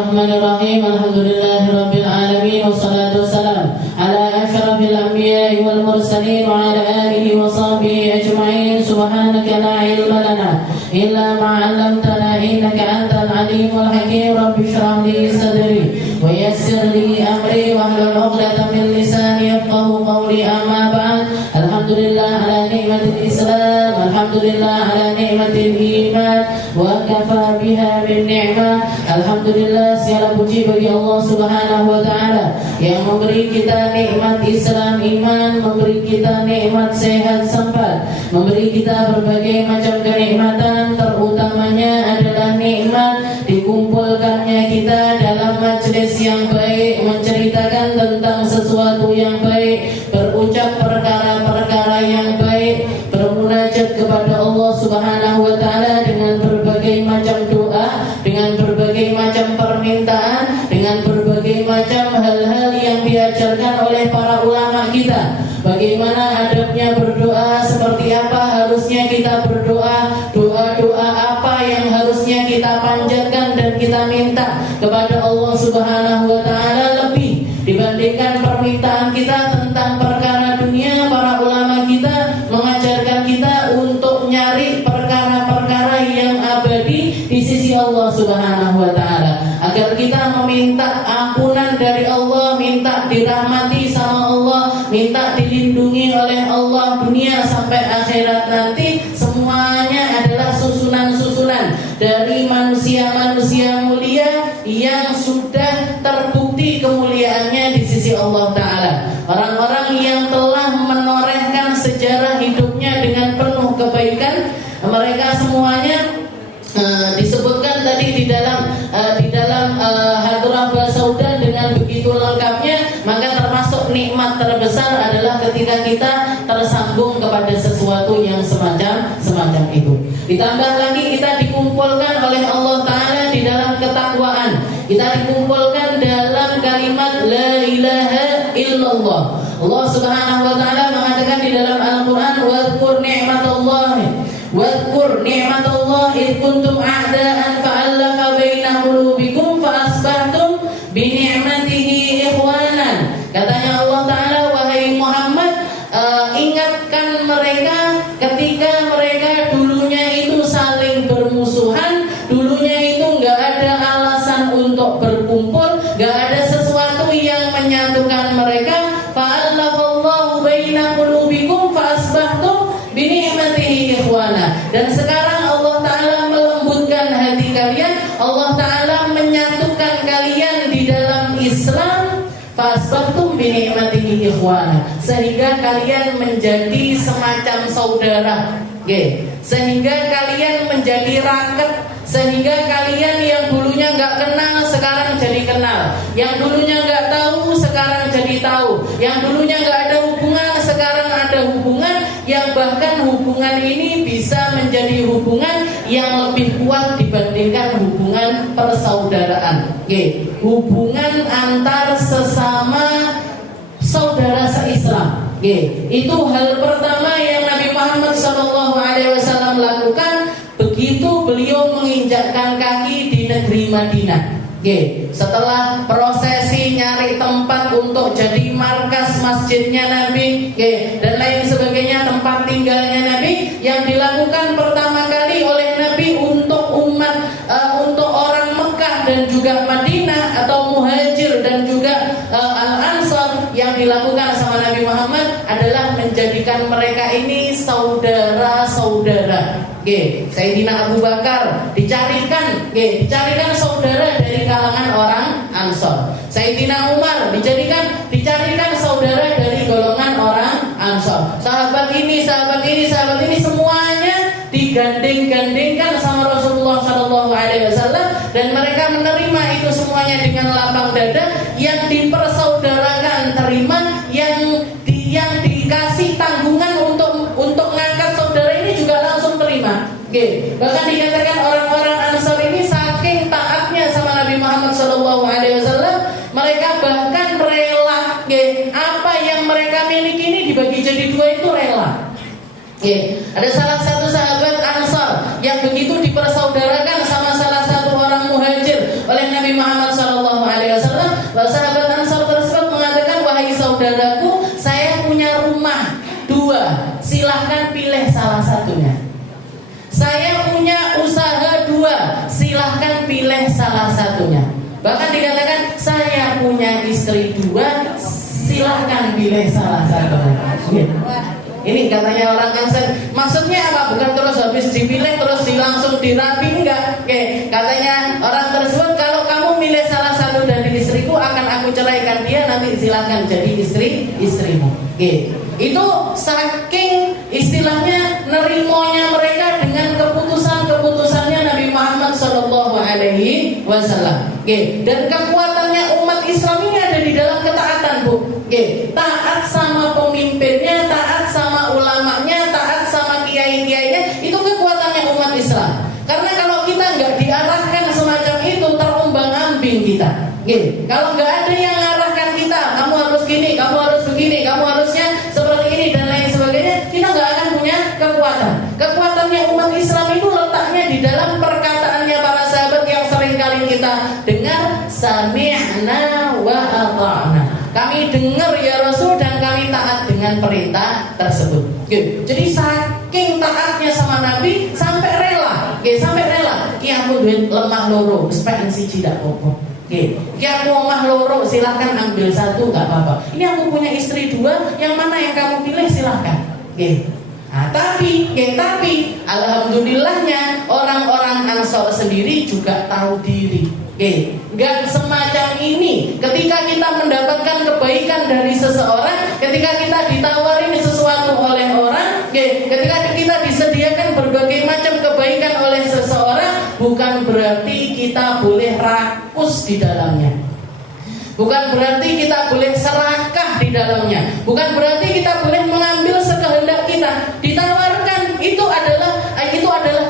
Bismillahirrahmanirrahim. Alhamdulillahirabbil alamin wassalatu wassalam ala asyrafil anbiya'i wal mursalin wa ala alihi wa sahbihi ajma'in. Subhanaka la ilma lana illa ma 'allamtana innaka antal alimul hakim. Rabbi shrah li sadri wa yassir li amri wahlul 'uqdatam min lisani yafqahu qawli. Amma ba'd. Alhamdulillah ala ni'matil Islam, alhamdulillah ala ni'matil iman, wa kafa biha min ni'mah. Alhamdulillah, segala puji bagi Allah Subhanahu wa taala yang memberi kita nikmat Islam iman, memberi kita nikmat sehat sempat, memberi kita berbagai macam kenikmatan, terutamanya adalah nikmat dikumpulkannya kita dalam majelis yang baik, menceritakan tentang sesuatu yang baik, berucap perkara-perkara yang baik, bermunajat kepada Allah Subhanahu wa taala dengan berbagai macam doa, dengan berbagai macam permintaan, dengan berbagai macam hal-hal yang diajarkan oleh para ulama kita. Bagaimana adabnya berdoa, seperti apa harusnya kita berdoa, doa-doa apa yang harusnya kita panjatkan dan kita minta kepada Allah Subhanahu wa taala lebih dibandingkan permintaan kita tentang perkara dunia. Para ulama kita mengajarkan kita untuk nyari perkara-perkara yang abadi di sisi Allah Subhanahu wa taala, agar kita meminta ampunan dari Allah, minta dirahmati sama Allah, minta dilindungi oleh Allah dunia sampai akhirat nanti. Semuanya adalah susunan-susunan dari manusia-manusia mulia yang sudah terbukti kemuliaannya di sisi Allah Ta'ala. Orang-orang yang telah menorehkan sejarah hidupnya dengan penuh kebaikan. Mereka semuanya disebutkan tadi di dalam Hadrah Basaudan dengan begitu lengkapnya. Maka termasuk nikmat terbesar adalah ketika kita tersambung kepada sesuatu yang semacam itu. Ditambah lagi kita dikumpulkan oleh Allah Ta'ala di dalam ketakwaan. Kita dikumpulkan dalam kalimat la ilaha illallah. Allah Subhanahu wa taala mengatakan di dalam Al-Qur'an, wadhkur ni'matallahi id kuntum a'daan fa'alafa baina qulubikum fa asbahtum bi ni'matihi ikhwanan. Katanya Allah Ta'ala, wahai Muhammad, ingatkan mereka ketika mereka dulunya itu saling bermusuhan, dulunya itu enggak ada alasan untuk berkumpul, enggak ada sesuatu yang menyatukan mereka. Fa'alafallahu baina qulubikum fa asbahtum bi ni'matihi ikhwana. Dan sekarang Allah Ta'ala melembutkan hati kalian, Allah Ta'ala menyatukan kalian di dalam Islam. Fasbahtum bi ni'matihi ikhwana, sehingga kalian menjadi semacam saudara. Sehingga kalian menjadi raket, sehingga kalian yang dulunya enggak kenal sekarang jadi kenal, yang dulunya enggak tahu sekarang jadi tahu, yang dulunya enggak ada hubungan sekarang ada hubungan, yang bahkan hubungan ini bisa menjadi hubungan yang lebih kuat dibandingkan hubungan persaudaraan. Hubungan antar sesama saudara se-Islam. Itu hal pertama yang Nabi Muhammad SAW lakukan begitu beliau menginjakkan kaki di negeri Madinah. Setelah prosesi nyari tempat untuk jadi markas masjidnya Nabi, dan lain sebagainya, tempat tinggalnya Nabi, yang dilakukan pertama kali oleh Nabi untuk umat, untuk orang Mekah dan juga Madinah atau Muhajir dan juga Al-Ansar, yang dilakukan sama Nabi Muhammad adalah menjadikan mereka ini saudara-saudara. Sayyidina Abu Bakar dicarikan saudara dari kalangan orang Ansor. Sayyidina Umar dicarikan saudara dari golongan orang Ansor. Sahabat ini semuanya digandeng-gandengkan sama Rasulullah SAW, dan mereka menerima itu semuanya dengan lapang dada. Yang dipersaudarakan terima, yang dikasih tanggungan untuk ngangkat saudara ini juga langsung terima. Bahkan dikatakan orang-orang Ansar ini saking taatnya sama Nabi Muhammad SAW, mereka bahkan rela apa yang mereka miliki ini dibagi jadi dua, itu rela. Ada salah satu sahabat Ansar yang begitu dipersaudarakan sama salah satu orang Muhajir oleh Nabi Muhammad SAW, sahabat Ansar tersebut mengatakan, wahai saudaraku, saya punya rumah 2, silahkan pilih salah satunya. Saya punya usaha 2, silahkan pilih salah satunya. Bahkan dikatakan, saya punya istri 2, silahkan pilih salah satunya. Ini katanya orang Ansar. Maksudnya apa? Bukan terus habis dipilih terus langsung dirapi, enggak. Oke, katanya orang tersebut, kalau kamu milih salah satu dari istriku, akan aku ceraikan dia, nanti silahkan jadi istrimu. Oke. Itu saking istilahnya nerimonya mereka dengan keputusannya Nabi Muhammad SAW. Oke. Dan kekuatannya umat Islam ini ada di dalam ketaatan, Bu. Oke. Taat sama pemimpinnya, taat sama ulamanya, taat sama kiai-kiainya, itu kekuatannya umat Islam. Karena kalau kita nggak diarahkan semacam itu, terombang-ambing kita. Oke. Kalau nggak ada yang mengarahkan kita, kamu harus gini, kamu harus begini, kamu harusnya seperti ini dan lain sebagainya, kita nggak akan punya kekuatan. Kekuatannya umat Islam itu letaknya di dalam perkataannya para sahabat yang sering kali kita dengar, sami'na wa ata'na. Kami dengar ya Rasul dan kami taat dengan perintah tersebut. Oke. Jadi saking taatnya sama Nabi sampai rela. Oke, sampai rela. Ki aku duit lemah loro, spek siji dak apa. Oke. Ki aku lemah loro, silakan ambil satu enggak apa-apa. Ini aku punya istri 2, yang mana yang kamu pilih silakan. Oke. Nah, tapi alhamdulillahnya orang-orang Ansor sendiri juga tahu diri. Gak semacam ini. Ketika kita mendapatkan kebaikan dari seseorang, ketika kita ditawarin sesuatu oleh orang, ketika kita disediakan berbagai macam kebaikan oleh seseorang, bukan berarti kita boleh rakus di dalamnya. Bukan berarti kita boleh serakah di dalamnya. Bukan berarti kita boleh mengambil sekehendak kita. Ditawarkan itu adalah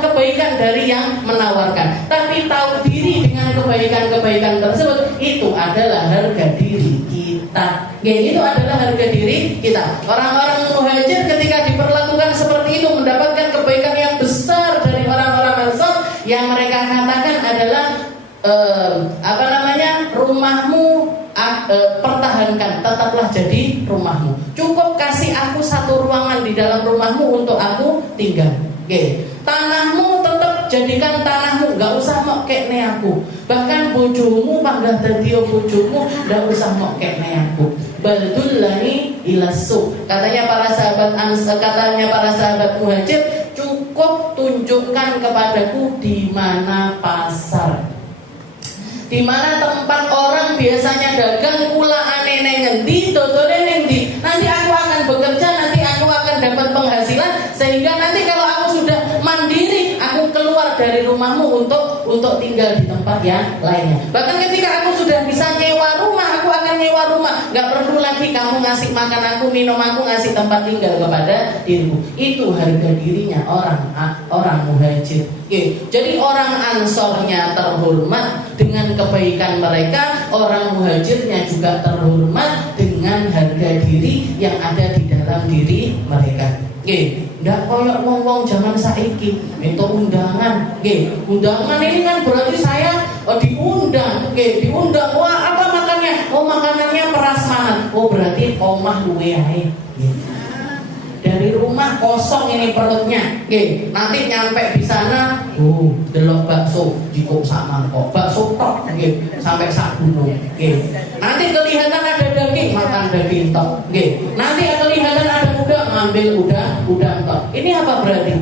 kebaikan dari yang menawarkan. Tapi tahu diri dengan kebaikan-kebaikan tersebut, itu adalah harga diri kita. Itu adalah harga diri kita. Orang-orang muhajir ketika diperlakukan seperti itu, mendapatkan kebaikan yang besar dari orang-orang Ansor, yang mereka katakan adalah rumahmu pertahankan, tetaplah jadi rumahmu. Cukup kasih aku satu ruangan di dalam rumahmu untuk aku tinggal. Tanahmu tetap jadikan tanahmu, gak usah mau kekne aku. Bahkan bojomu panggah dadi bojomu, gak usah mau kekne aku. Baldullani ilasu. Katanya para sahabat muhajir, cukup tunjukkan kepadaku di mana pasar, di mana tempat orang biasanya dagang, kula aneh ngendi, dodone ngendi. Nanti aku akan bekerja, nanti aku akan dapat penghasilan, sehingga nanti kalau aku sudah mandiri, aku keluar dari rumahmu untuk tinggal di tempat yang lainnya. Bahkan ketika aku sudah bisa nyewa rumah, aku akan nyewa rumah. Gak perlu lagi kamu ngasih makan aku, minum aku, ngasih tempat tinggal kepada dirimu. Itu harga dirinya orang muhajir. Jadi orang Ansornya terhormat dengan kebaikan mereka, orang muhajirnya juga terhormat dengan harga diri yang ada di dalam diri mereka. Nggak koyok wong-wong zaman saiki itu undangan. Undangan ini kan berarti saya diundang. Diundang, wah apa makannya? Oh makanannya prasmanan. Oh berarti omah luwe ae. Dari rumah kosong ini perutnya. Nanti nyampe di sana, delok bakso jiko sak mangkok. Bakso tok sampai sak gunung. Nanti kelihatan ada daging, makan daging tok. Nanti kelihatan ada udang, ngambil udang tok. Ini apa berarti?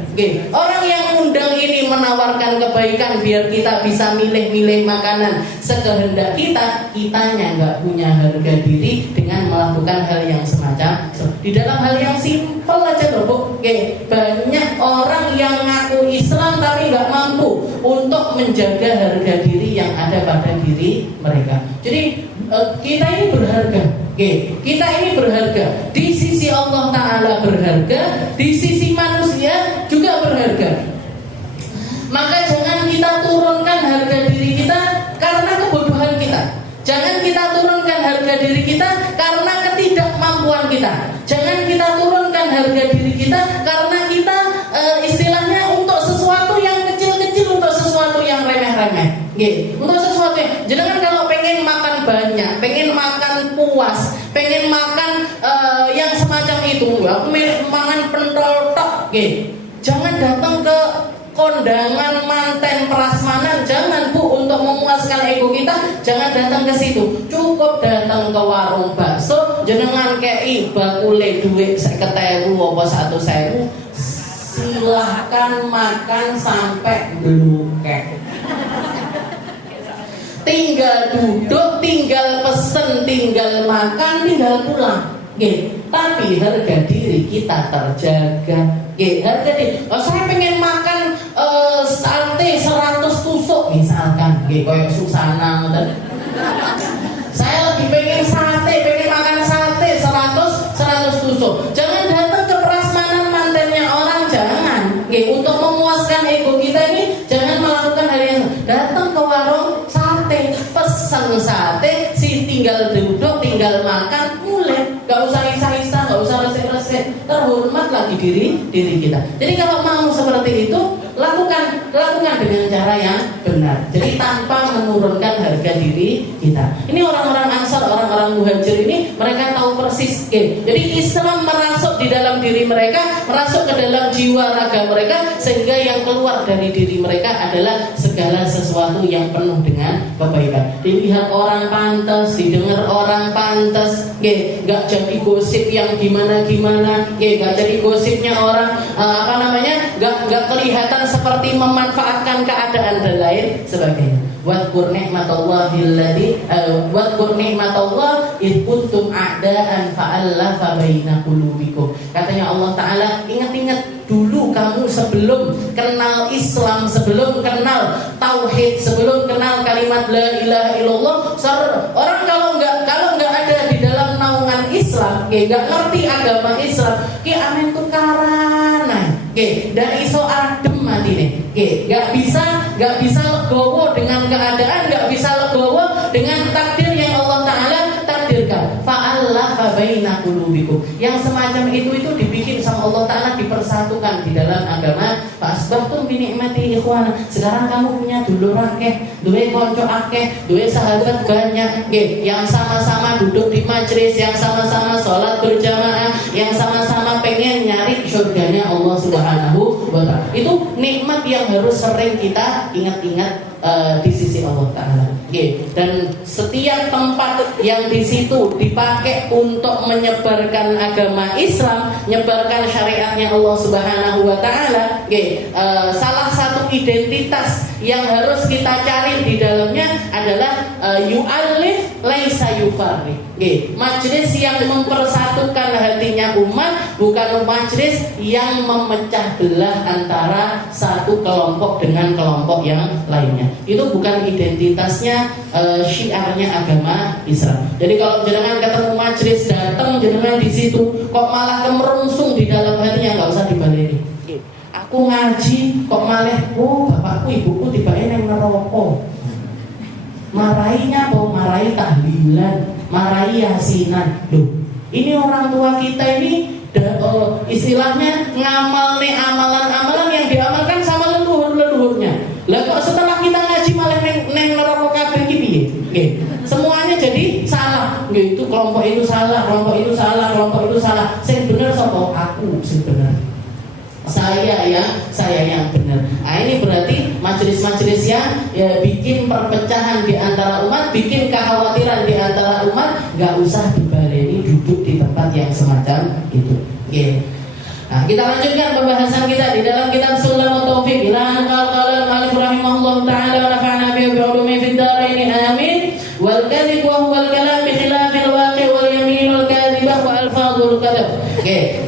Orang yang undang ini menawarkan kebaikan biar kita bisa milih-milih makanan sekehendak kita. Kitanya nggak punya harga diri dengan melakukan hal yang semacam di dalam hal yang simpel aja loh, Bu. Banyak orang yang ngaku Islam tapi nggak mampu untuk menjaga harga diri yang ada pada diri mereka. Jadi kita ini berharga. Kita ini berharga di sisi Allah Ta'ala, berharga di sisi manusia juga berharga. Maka jangan kita turunkan harga diri kita karena kebodohan kita. Jangan kita turunkan harga diri kita karena ketidakmampuan kita. Jangan kita turunkan harga diri kita karena kita istilahnya untuk sesuatu yang kecil-kecil, untuk sesuatu yang remeh-remeh. Untuk sesuatu jenengan kalau pengen makan banyak, pengen makan puas, pengen makan yang semacam itu, aku mangan pentol tok, jangan datang ke kondangan manten prasmanan, jangan Bu, untuk memuaskan ego kita, jangan datang ke situ. Cukup datang ke warung bakso, jenengan kei bakule duit 50.000 apa 100.000, silahkan makan sampai glukek. Tinggal duduk, tinggal pesen, tinggal makan, tinggal pulang. Tapi harga diri kita terjaga. Harga diri. Saya pengen makan sate 100 tusuk misalkan, kayak Susana. Saya lebih pengen sate, pengen makan sate 100 tusuk. Jangan datang ke prasmanan mantennya orang, jangan. Untuk memuaskan ego kita ini, jangan melakukan hal yang datang ke warung sate, pesan sate, tinggal duduk, tinggal makan, mulai. Gak usah isa-isa, gak usah resek-resek, terhormat lagi diri kita. Jadi kalau mau seperti itu, lakukan dengan cara yang benar. Jadi tanpa menurunkan harga diri kita. Ini orang-orang Ansar, orang-orang Muhajir ini, mereka tahu persis. Jadi Islam merasuk di dalam diri mereka, merasuk ke dalam jiwa raga mereka, sehingga yang keluar dari diri mereka adalah segala sesuatu yang penuh dengan kebaikan. Dilihat orang pantas, didengar orang pantas, gak jadi gosip yang gimana-gimana, gak jadi gosipnya orang gak kelihatan seperti memanfaatkan keadaan dan lain sebagainya. Wadkur ni'matallah id kuntum a'daan fa'allafa baina qulubikum. Katanya Allah Ta'ala, ingat-ingat dulu kamu sebelum kenal Islam, sebelum kenal tauhid, sebelum kenal kalimat la ilaha illallah. Orang kalau nggak ada di dalam naungan Islam, nggak ngerti agama Islam, amen tukaran, dari iso adem mati nih, nggak bisa legowo dengan keadaan, nggak bisa legowo dengan takdir yang Allah Ta'ala takdirkan. Fa'allafa baina qulubikum. Yang semacam itu dibikin sama Allah Ta'ala, dipersatukan di dalam agama. Fa'asbahtum bi ni'mati ikhwana. Sekarang kamu punya dulur akeh, duwe konco akeh, duwe sahabat banyak, yang sama-sama duduk di majelis, yang sama-sama sholat berjamaah, yang sama-sama pengen nyari surganya Allah Subhanahu wa Ta'ala. Itu nikmat yang harus sering kita ingat-ingat di sisi Allah Ta'ala. Dan setiap tempat yang di situ dipakai untuk menyebarkan agama Islam, menyebarkan syariatnya Allah Subhanahu wa Ta'ala, salah satu identitas yang harus kita cari di dalamnya adalah yu'allif laisa yufarriq. Majelis yang mempersatukan hatinya umat, bukan majelis yang memecah belah antara satu kelompok dengan kelompok yang lainnya. Itu bukan identitasnya, syiarnya agama Islam. Jadi kalau jenengan ketemu majelis, datang jenengan di situ kok malah kemerungsung di dalam hatinya, nggak usah dibaleni. Aku ngaji kok malah, bapakku ibuku tiba-tiba yang neraka. Marainya marahi tahlilan, marahi yasinan. Ini orang tua kita ini istilahnya ngamal nih amalan-amalan yang diamalkan sama leluhur-leluhurnya. Lah kok setelah kita ngaji malah neng neraka kabeh iki piye? Semuanya jadi salah. Itu kelompok itu salah, kelompok itu salah, kelompok itu salah. Sing bener sapa? Aku sing bener. Saya yang benar. Ini berarti majelis-majelis yang bikin perpecahan di antara umat, bikin kekhawatiran di antara umat, nggak usah dibaleni, duduk di tempat yang semacam itu. Nah, kita lanjutkan pembahasan kita di dalam kitab Sulamut Taufiq. Ila qala al-alif rahimahullah taala wa nafa'ana bihi bi ulumi fid dharain amin. Wal kadhib wa huwa al-kalam bi khilafil waqi' wal yaminul kadhibah wa alfadhul kadhib.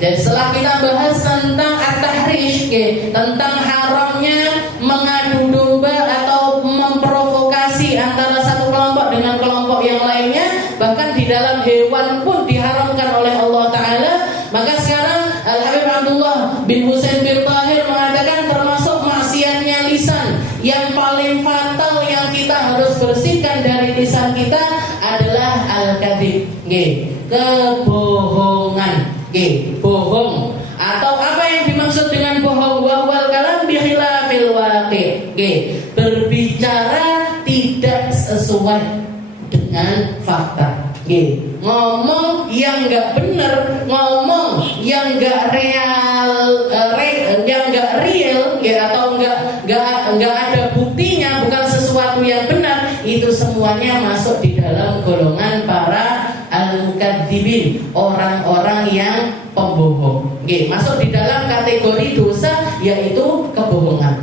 Dan setelah kita bahas tentang at-tahrish, tentang haramnya mengadu domba atau memprovokasi antara satu kelompok dengan kelompok yang lainnya, bahkan di dalam hewan pun diharamkan oleh Allah Ta'ala. Maka sekarang Al-Habib Abdullah bin Husain bin Tahir mengatakan termasuk maksiatnya lisan yang paling fatal yang kita harus bersihkan dari lisan kita adalah al-kadhib, kebohongan. Bohong, atau apa yang dimaksud dengan bohong? Wal kalam bi khilafil waqi', berbicara tidak dengan fakta. Ngomong yang nggak bener, ngomong yang nggak real, atau nggak ada buktinya, bukan sesuatu yang benar, itu semuanya masuk di dalam golongan para al-mukadzibin, orang-orang yang pembohong. Masuk di dalam kategori dosa yaitu kebohongan.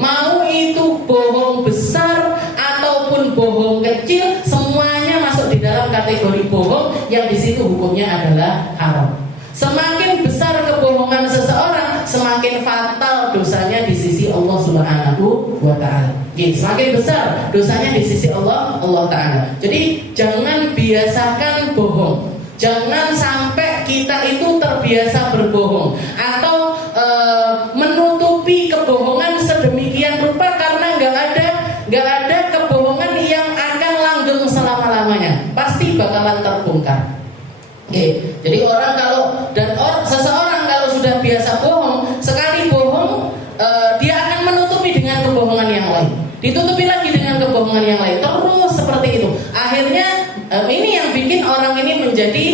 Mau itu bohong besar ataupun bohong kecil, semuanya masuk di dalam kategori bohong yang di situ hukumnya adalah haram. Semakin besar kebohongan seseorang, semakin fatal dosanya di sisi Allah Subhanahu wa taala. Semakin besar dosanya di sisi Allah taala. Jadi jangan biasakan bohong. Jangan sampai kita itu terbiasa berbohong atau menutupi kebohongan sedemikian rupa karena nggak ada kebohongan yang akan langgeng selama-lamanya. Pasti bakalan terbongkar. Jadi seseorang kalau sudah biasa bohong, sekali bohong dia akan menutupi dengan kebohongan yang lain. Ditutupi lagi dengan kebohongan yang lain. Terus seperti itu. Akhirnya ini yang bikin orang ini menjadi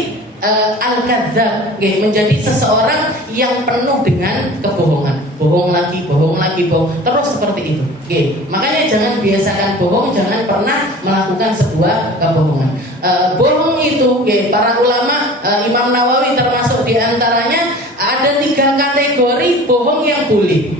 al-kadzdzab, menjadi seseorang yang penuh dengan kebohongan. Bohong lagi, terus seperti itu. Makanya jangan biasakan bohong, jangan pernah melakukan sebuah kebohongan. Bohong itu, para ulama, Imam Nawawi termasuk diantaranya, ada 3 kategori bohong yang boleh.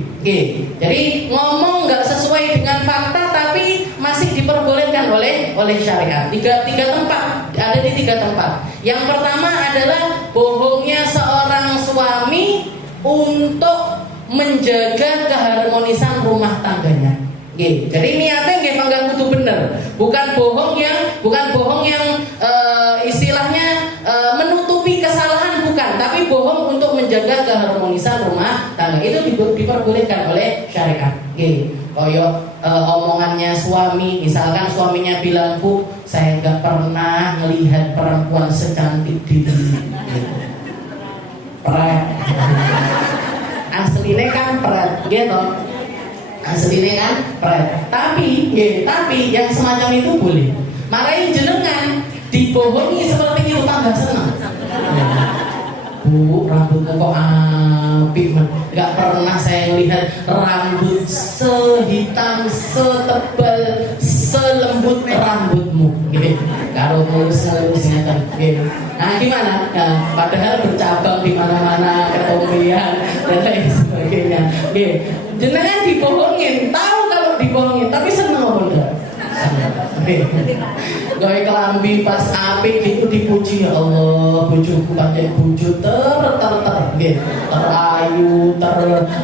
Jadi ngomong nggak sesuai dengan fakta tapi masih diperbolehkan oleh syariat. Tiga tempat, ada di 3 tempat. Yang pertama adalah bohongnya seorang suami untuk menjaga keharmonisan rumah tangganya. Jadi niatnya memang kudu bener, bukan bohong yang istilahnya menutupi kesalahan, bukan, tapi bohong untuk menjaga keharmonisan rumah tangga. Itu diperbolehkan oleh syariat. Omongannya suami, misalkan suaminya bilang, "Bu, saya nggak pernah melihat perempuan secantik diri." Pret. Aslinya kan pret, gitu. Aslinya kan pret. Tapi yang semacam itu boleh. Marahin jenengan dibohongi seperti itu, tambah senang. Bu, rambutmu kok apik, nggak pernah saya lihat rambut sehitam, setebal, selembut rambutmu. Kalau mulus-mulusnya kan. Nah gimana? Padahal bercabang di mana-mana, ketombean dan lain sebagainya. Jenengan dibohongin, tahu kalau dibohongin, tapi seneng apa enggak? Gawe kelambi pas apik gitu dipuji, ya Allah, bojoku pancen bojo terayu, terbaik,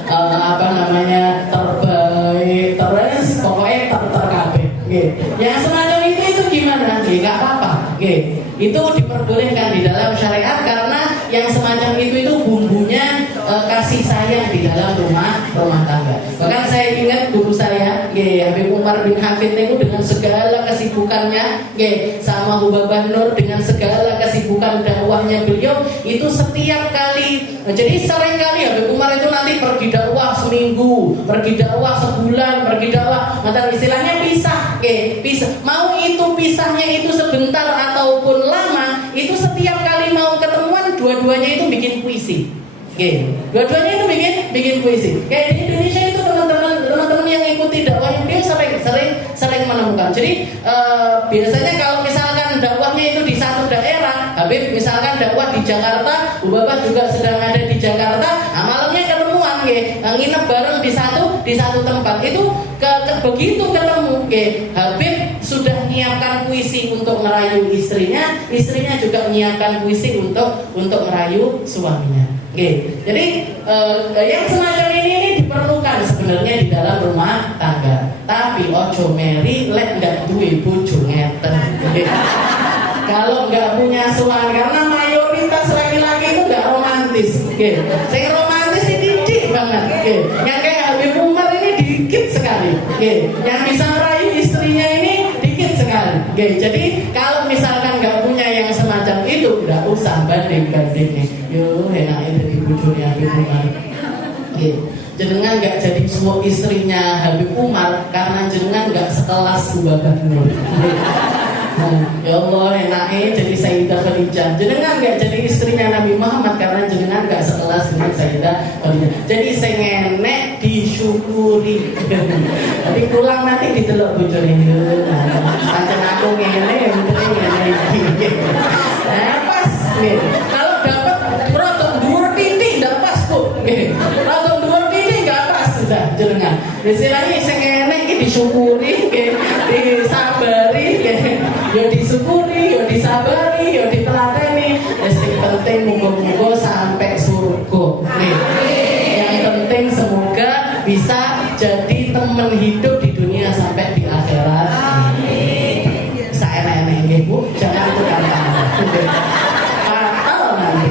terus pokoknya terkabeh. Yang semacam itu gimana? Nggak apa-apa. Itu diperbolehkan di dalam syariat karena yang semacam itu bumbunya kasih sayang di dalam rumah tangga. Bahkan saya ingat guru saya, Habib Umar bin Hafid itu dengan segala kesibukannya, sama Hubabah Nur dengan segala kesibukan dakwahnya beliau, itu setiap kali, jadi sering kali Habib Umar itu nanti pergi dakwah seminggu, pergi dakwah sebulan, pergi dakwah, macam istilahnya pisah. Mau itu pisahnya itu sebentar ataupun lama, itu setiap kali mau ketemuan dua-duanya itu bikin puisi. Dua-duanya itu bikin puisi. Kayak di Indonesia itu teman-teman yang ikuti dakwahnya dia sering menemukan. Jadi biasanya kalau misalkan dakwahnya itu di satu daerah, Habib misalkan dakwah di Jakarta, Bu Bapak juga sedang ada di Jakarta, malamnya ketemuan, nginep bareng di satu tempat. Itu begitu ketemu, Habib sudah menyiapkan puisi untuk merayu istrinya juga menyiapkan puisi untuk merayu suaminya. Jadi yang semacam ini diperlukan sebenarnya di dalam rumah tangga. Tapi ojo meri lek nggak duwe bojo ngeten. Kalau nggak punya suami, karena mayoritas laki-laki itu nggak romantis. Saya romantis ini dikit banget. Yang kayak Habib Umar ini dikit sekali. Yang bisa merayu istrinya ini dikit sekali. Jadi kalau misalkan nggak punya yang semacam itu, nggak usah banding-bandingnya. Yo enaknya jadi bujurnya Habib Umar. Jenengan nggak jadi semua istrinya Habib Umar karena jenengan nggak sekelas Hubabah Nur. Ya Allah, enaknya jadi Sayyidah Khadijah. Jenengan nggak jadi istrinya Nabi Muhammad karena jenengan nggak sekelas dengan Sayyidah Khadijah. Jadi saya ngenek disyukuri. Tapi pulang nanti ditelok bojone. Pancen aku ngene, penting ngene. Nah, pas nih. Kalau dapat rotok dhuwur titik nggak pas, Bu. Rotok dhuwur titik nggak pas sudah jenengan. Istilahnya sing ngene iki disyukuri, disabari, ya disyukuri, ya disabari, ya diteladani. Yang penting muga-muga sampai surga. Nih. Yang penting semoga bisa jadi teman hidup di dunia sampai di akhirat. Amin. Bisa enak-enak nggih, Bu. Jangan tukar-tukar. Fatal nanti.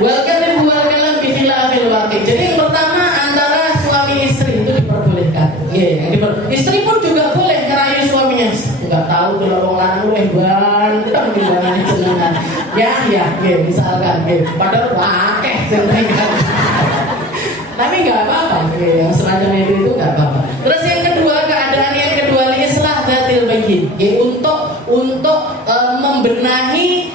Welcome buat bihilafil waqi. Jadi yang pertama antara suami istri itu diperbolehkan. Istri pun juga boleh ngerayu suaminya. Enggak tahu kalau wong lanang banteng gimana jenengan. Ya, misalkan padahal akeh jenengan. Tapi enggak apa-apa. Yang semacam itu enggak apa-apa. Terus yang kedua, keadaan yang kedua islah dzatil bayyin. Untuk membenahi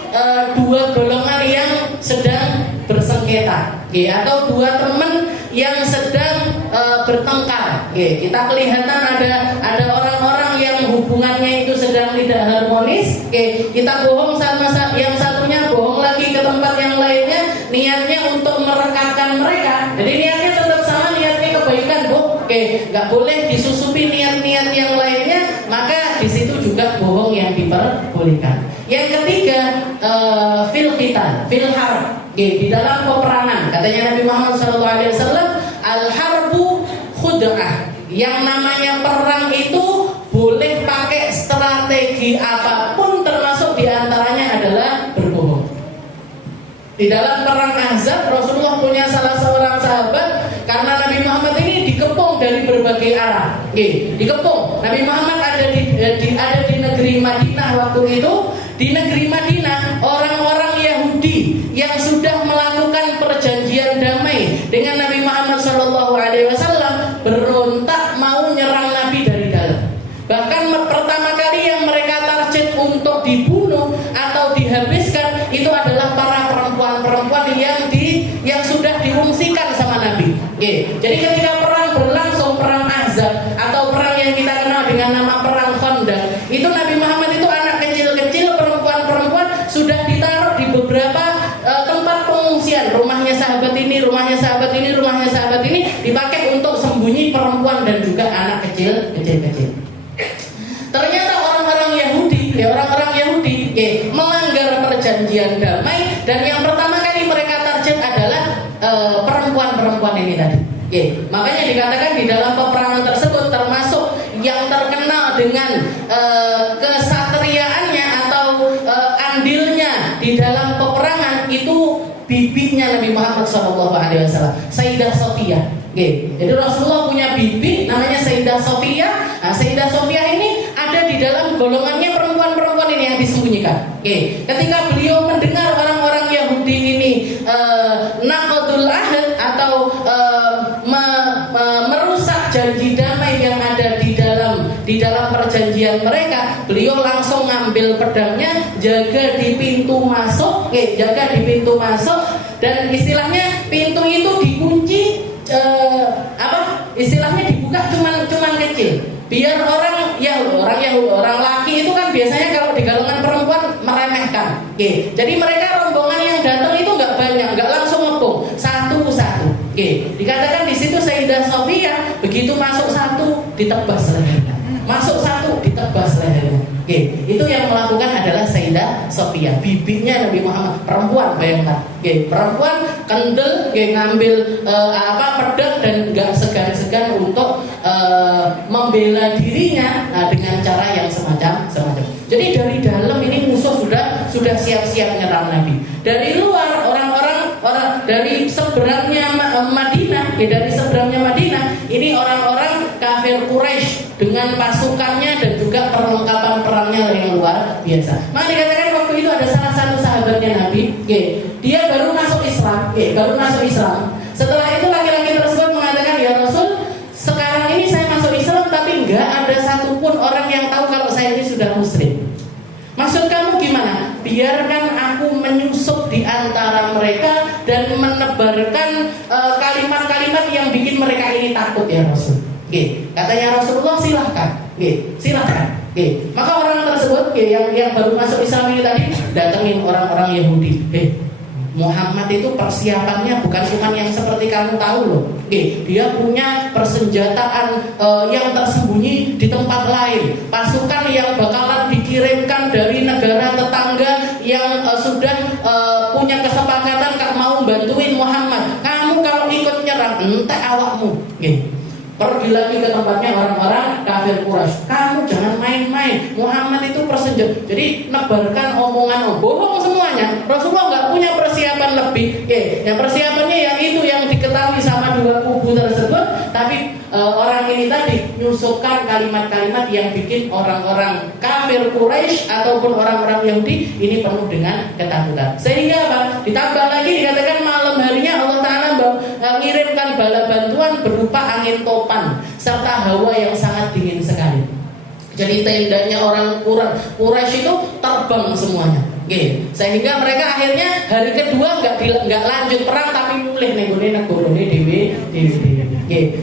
dua golongan yang sedang bersengketa, atau dua teman yang sedang bertengkar. Kita kelihatan ada orang-orang yang hubungannya itu sedang tidak harmonis. Kita bohong sama yang satunya, bohong lagi ke tempat yang lainnya, niatnya untuk merekatkan mereka. Jadi niatnya tetap sama, niatnya kebaikan, Bu. Nggak boleh disusupi niat-niat yang lainnya, maka di situ juga bohong yang diperbolehkan. Yang ketiga, fil harb. Di dalam peperangan, katanya Nabi Muhammad SAW, al-harbu khud'ah. Yang namanya perang itu boleh pakai strategi apapun, termasuk diantaranya adalah berbohong. Di dalam perang Ahzab, Rasulullah punya salah seorang sahabat, karena Nabi Muhammad ini dikepung dari berbagai arah. Dikepung. Nabi Muhammad ada di negeri Madinah waktu itu. Di negeri Madinah, orang-orang Yahudi yang sudah melakukan perjanjian damai dengan Nabi Muhammad SAW berontak mau nyerang Nabi dari dalam. Bahkan pertama kali yang mereka target untuk dibunuh atau dihabiskan itu adalah para perempuan-perempuan yang sudah diungsikan sama Nabi. Jadi ketika perang berlangsung, perang Ahzab atau perang yang kita kenal dengan nama perang Khandaq, itu Nabi Muhammad itu anak kecil-kecil, perempuan-perempuan sudah ditaruh di beberapa tempat pengungsian. Rumahnya sahabat ini, rumahnya sahabat ini, rumahnya sahabat ini dipakai untuk sembunyi perempuan dan juga anak kecil. Ternyata orang-orang Yahudi melanggar perjanjian damai, dan yang pertama kali mereka target adalah perempuan-perempuan ini tadi. Makanya dikatakan di dalam peperangan tersebut, termasuk yang terkenal dengan kesatriaannya atau andilnya di dalam peperangan itu bibinya Nabi Muhammad SAW, Sayyidah Sofiyah. Jadi Rasulullah punya bibi namanya Sayyidah Sofiyah. Nah, Sayyidah Sofiyah ini ada di dalam golongannya perempuan-perempuan ini yang disembunyikan. Ketika beliau mendengar orang-orang Yahudi ini naqdul ahd atau merusak janji damai yang ada di dalam perjanjian mereka, beliau langsung ngambil pedangnya, jaga di pintu masuk, dan istilahnya pintu itu dikunci, istilahnya dibuka cuman kecil, biar orang laki itu kan biasanya kalau di golongan perempuan meremehkan. Jadi mereka rombongan yang datang itu nggak banyak, nggak langsung ngepung satu-satu. Dikatakan di situ Sayyidah Sofiyah begitu masuk satu ditebas lehernya, masuk satu ditebas lehernya. Itu yang melakukan adalah Sayyidah Sofiyah, bibinya Nabi Muhammad, perempuan, bayangkan. Perempuan kendel, ngambil pedang dan nggak segan-segan untuk membela dirinya dengan cara yang semacam. Jadi dari dalam ini musuh sudah siap-siap nyerang Nabi. Dari luar orang dari seberangnya Madinah, ini orang-orang kafir Quraisy dengan pasukannya dan juga perlengkapan perangnya yang luar biasa. Maka dikatakan waktu itu ada salah satu sahabatnya Nabi, dia baru masuk Islam. Setelah itu laki-laki tersebut mengatakan, ya Rasul, sekarang ini saya masuk Islam tapi nggak ada satupun orang yang tahu kalau saya ini sudah muslim. Maksud kamu gimana? Biarkan aku menyusup di antara mereka dan menebarkan kalimat-kalimat yang bikin mereka ini takut ya Rasul. Katanya Rasulullah, silahkan. Silahkan. Maka orang tersebut yang baru masuk Islam ini tadi datengin orang-orang Yahudi. Muhammad itu persiapannya bukan cuma yang seperti kamu tahu loh. Dia punya persenjataan yang tersembunyi di tempat lain. Pasukan yang bakalan dikirimkan dari negara tetangga yang sudah punya kesepakatan mau bantuin Muhammad. Kamu kalau ikut nyerang, entek awakmu. Pergi lagi ke tempatnya orang-orang kafir Quraisy. Kamu jangan main-main. Muhammad itu persenjataan. Jadi nebarkan omongan bohong semuanya. Rasulullah nggak punya persiapan lebih. Yang persiapannya yang itu yang diketahui sama dua kubu tersebut. Tapi orang ini tadi nyusupkan kalimat-kalimat yang bikin orang-orang kafir Quraisy ataupun orang-orang Yahudi ini penuh dengan ketakutan. Sehingga apa? Ditambah lagi dikatakan malam harinya Allah Ta'ala mengirimkan bala bantuan berupa angin topan serta hawa yang sangat dingin sekali. Jadi tendanya orang Quraisy itu terbang semuanya. Sehingga mereka akhirnya hari kedua nggak lanjut perang tapi mulih nenggone negarane dewe.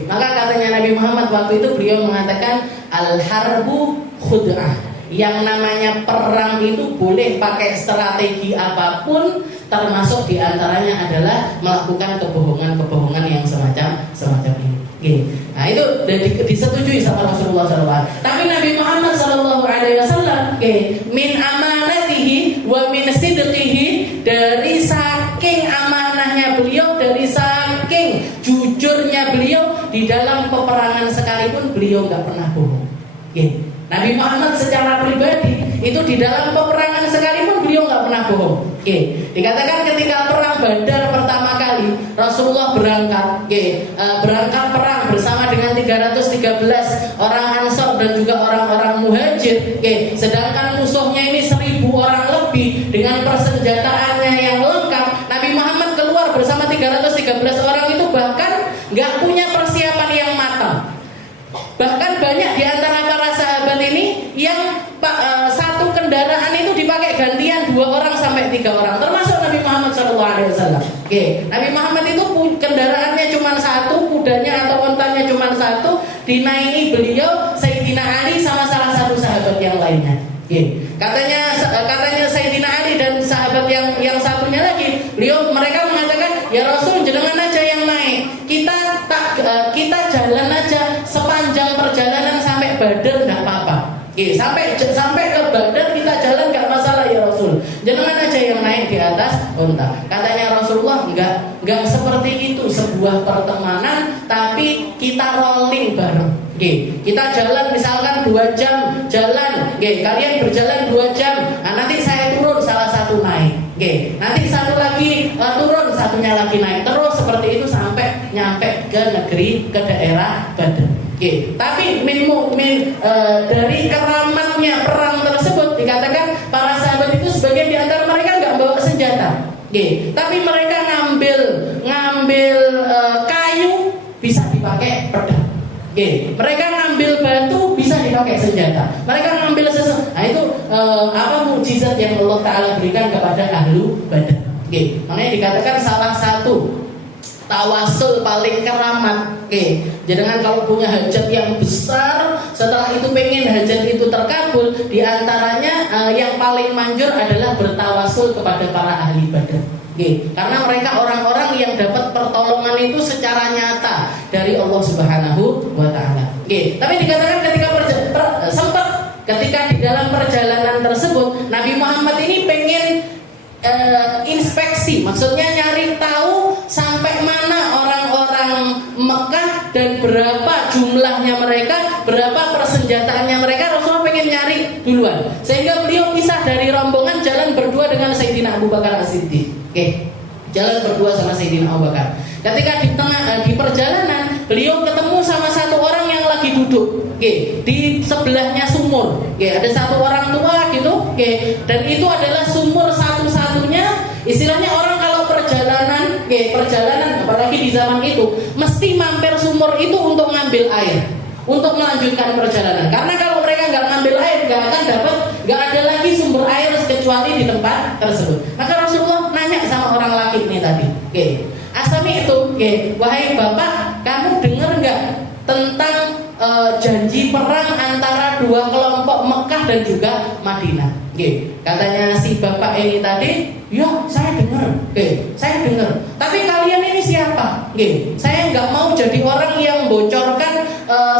Maka katanya Nabi Muhammad waktu itu beliau mengatakan al-harbu khud'ah. Yang namanya perang itu boleh pakai strategi apapun, termasuk diantaranya adalah melakukan kebohongan-kebohongan yang semacam ini. Nah itu disetujui sama Rasulullah SAW. Tapi Nabi Muhammad SAW min amanatihi wa min sidqihi, dari saking amanahnya beliau, dari saking jujurnya beliau, di dalam peperangan sekalipun beliau nggak pernah bohong. Nabi Muhammad secara pribadi itu di dalam peperangan sekalipun beliau nggak pernah bohong. Dikatakan ketika perang Badar pertama kali Rasulullah berangkat perang bersama dengan 313 orang Ansor dan juga orang-orang Muhajir. Sedangkan musuhnya ini 1000 orang lebih dengan persenjataannya yang lengkap. Nabi Muhammad keluar bersama 313 orang itu bahkan nggak punya persiapan yang matang. Bahkan banyak di antara para sahabat ini yang satu kendaraan itu dipakai gantian 2 orang sampai 3 orang, termasuk Nabi Muhammad SAW. Nabi Muhammad itu kendaraannya cuma satu, kudanya atau ontanya cuma satu, dinaiki beliau, Sayyidina Ali sama salah satu sahabat yang lainnya. Katanya Sayyidina Ali dan sahabat yang satunya lagi, mereka mengatakan, ya Rasul, jenengan aja yang naik, kita jalan aja sepanjang perjalanan sampai Badar nggak apa-apa. Sampai ke Badar kita jalan nggak masalah ya Rasul. Jangan aja yang naik di atas unta. Katanya Rasulullah nggak seperti itu sebuah pertemanan, tapi kita rolling bareng. Kita jalan misalkan 2 jam jalan, kalian berjalan 2 jam, nanti saya turun, salah satu naik, nanti satu lagi turun, satunya lagi naik, terus seperti itu sampai nyampe ke daerah Badar. Tapi dari keramatnya perang tersebut dikatakan para sahabat itu sebagian di antara mereka nggak bawa senjata, tapi mereka ngambil kayu bisa dipakai pedang. Mereka ngambil batu bisa dipakai senjata. Mereka ngambil sesuatu. Nah itu mukjizat yang Allah Ta'ala berikan kepada ahlu Badar. Makanya dikatakan salah satu tawasul paling keramat. Jangan kalau punya hajat yang besar, setelah itu pengen hajat itu terkabul, diantaranya yang paling manjur adalah bertawasul kepada para ahli Badar. Karena mereka orang-orang yang dapat pertolongan itu secara nyata dari Allah Subhanahu wa Ta'ala. Tapi dikatakan ketika di dalam perjalanan tersebut Nabi Muhammad ini pengen inspeksi, maksudnya nyari tahu sampai mana orang-orang Mekah dan berapa jumlahnya mereka, berapa persenjataannya mereka. Rasulullah pengen nyari duluan, sehingga beliau pisah dari rombongan, jalan berdua dengan Sayyidina Abu Bakar As-Siddiq. Jalan berdua sama Sayyidina Abu Bakar. Ketika di perjalanan beliau ketemu sama satu orang yang lagi duduk, di sebelahnya sumur. Ada satu orang tua gitu, dan itu adalah sumur satu-satunya. Istilahnya orang kalau perjalanan apalagi di zaman itu mesti mampir sumur itu untuk ngambil air, untuk melanjutkan perjalanan. Karena kalau mereka nggak ngambil air, nggak akan dapat tempat tersebut. Maka Rasulullah nanya sama orang laki ini tadi, oke, asami itu, oke, wahai bapak, kamu dengar nggak tentang janji perang antara dua kelompok Mekah dan juga Madinah? Oke, katanya si bapak ini tadi, ya saya dengar, oke, saya dengar. Tapi kalian ini siapa? Oke, saya nggak mau jadi orang yang bocorkan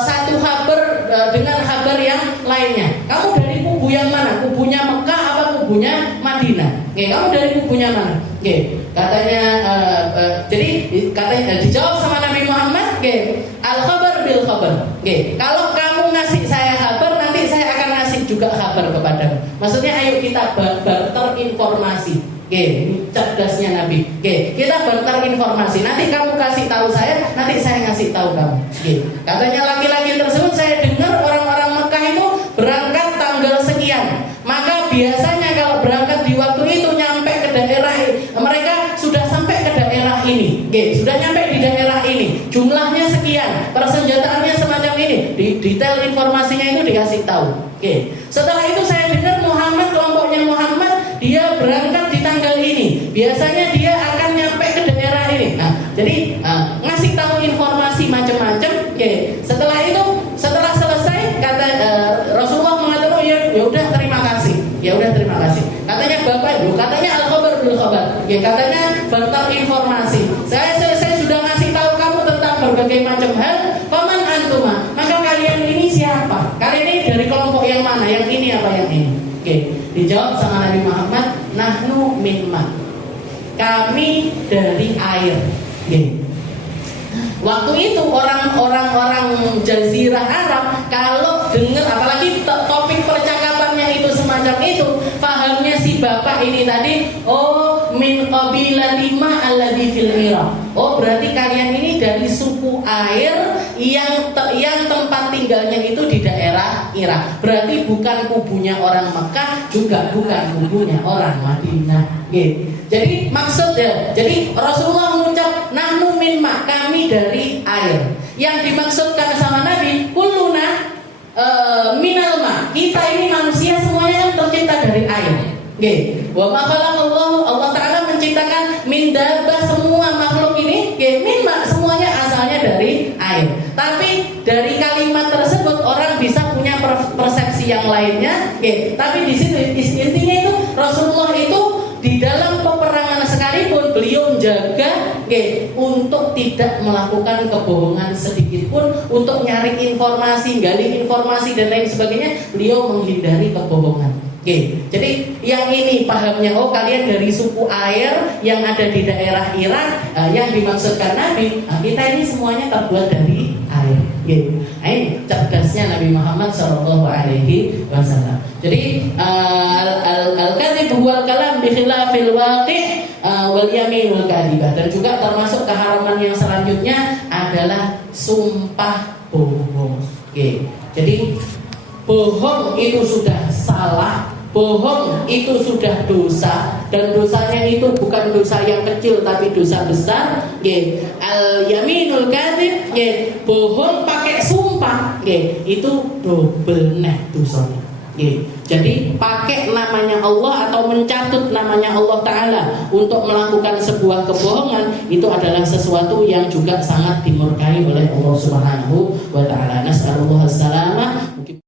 satu kabar dengan kabar yang lainnya. Kamu dari kubu yang mana? Kubunya Mekah apa kubunya Madinah? Oke, kamu dari kubunya mana? Oke, katanya jadi katanya dijawab sama Nabi Muhammad, oke, al khabar bil khabar. Oke, kalau kamu ngasih saya kabar, nanti saya akan ngasih juga kabar kepadamu. Maksudnya ayo kita barter informasi. Oke, cerdasnya Nabi. Oke, kita barter informasi. Nanti kamu kasih tahu saya, nanti saya ngasih tahu kamu. Oke, katanya laki-laki tersebut saya dengar orang-orang Mekah itu berangkat tanggal sekian. Maka biasanya kalau berangkat di waktu itu nyampe ke daerah, mereka sudah sampai ke daerah ini. Oke, sudah nyampe di daerah ini. Jumlahnya sekian, persenjataannya semacam ini. Detail informasinya itu dikasih tahu. Oke, setelah itu saya dengar Muhammad, kelompoknya Muhammad, dia berangkat di tanggal ini. Biasanya dia akan nyampe ke daerah ini. Nah, jadi ngasih tahu informasi macam-macam. Oke, setelah itu, setelah selesai, kata Rasulullah mengatakan, ya udah terima kasih. Ya udah terima kasih. Katanya bapak itu, katanya al khabar bil khabar. Oke, katanya barter informasi. Saya sudah ngasih tahu kamu tentang berbagai macam hal. Paman antuma, maka kalian ini siapa? Kalian ini dari kelompok yang mana? Yang ini apa yang ini? Oke, dijawab sama Nabi Muhammad, nahnu min ma. Kami dari air. Oke. Waktu itu orang-orang Jazirah Arab kalau dengar, apalagi topik percakapannya itu semacam itu, pahamnya si bapak ini tadi, oh min qabilati ma alladhi fil Iraq. Oh berarti kalian ini dari suku air yang tempat tinggalnya itu di daerah Irak. Berarti bukan kubunya orang Mekah, juga bukan kubunya orang Madinah. Gitu. Jadi maksudnya, jadi Rasulullah mengucap nahnu min ma, kami dari air. Yang dimaksudkan sama Nabi, kulluna minal ma, kita ini manusia semuanya tercipta dari air. Gitu. Wa ma khalaqallahu, Allah Ta'ala menciptakan min dabbah, semua makhluk ini min ma, semuanya asalnya dari air. Tapi dari kalimat tersebut orang bisa punya persepsi yang lainnya. Tapi di situ intinya itu Rasulullah itu di dalam peperangan sekalipun beliau menjaga untuk tidak melakukan kebohongan sedikit pun, untuk nyari informasi, gali informasi dan lain sebagainya, beliau menghindari kebohongan. Jadi yang ini pahamnya, oh kalian dari suku air yang ada di daerah Irak, yang dimaksudkan Nabi, kita ini semuanya terbuat dari air. Ini cerdasnya Nabi Muhammad SAW. Jadi al-kadhib huwal kalam bi khilafil waqi' wal yaminul kadhibah. Dan juga termasuk keharaman yang selanjutnya adalah sumpah bohong. Jadi bohong itu sudah salah, bohong itu sudah dosa, dan dosanya itu bukan dosa yang kecil tapi dosa besar. Al yaminul kadzib, bohong pakai sumpah, itu double nih dosanya. Jadi pakai namanya Allah atau mencatut namanya Allah Ta'ala untuk melakukan sebuah kebohongan, itu adalah sesuatu yang juga sangat dimurkai oleh Allah Subhanahu wa Ta'ala. Nas'alullah as-salam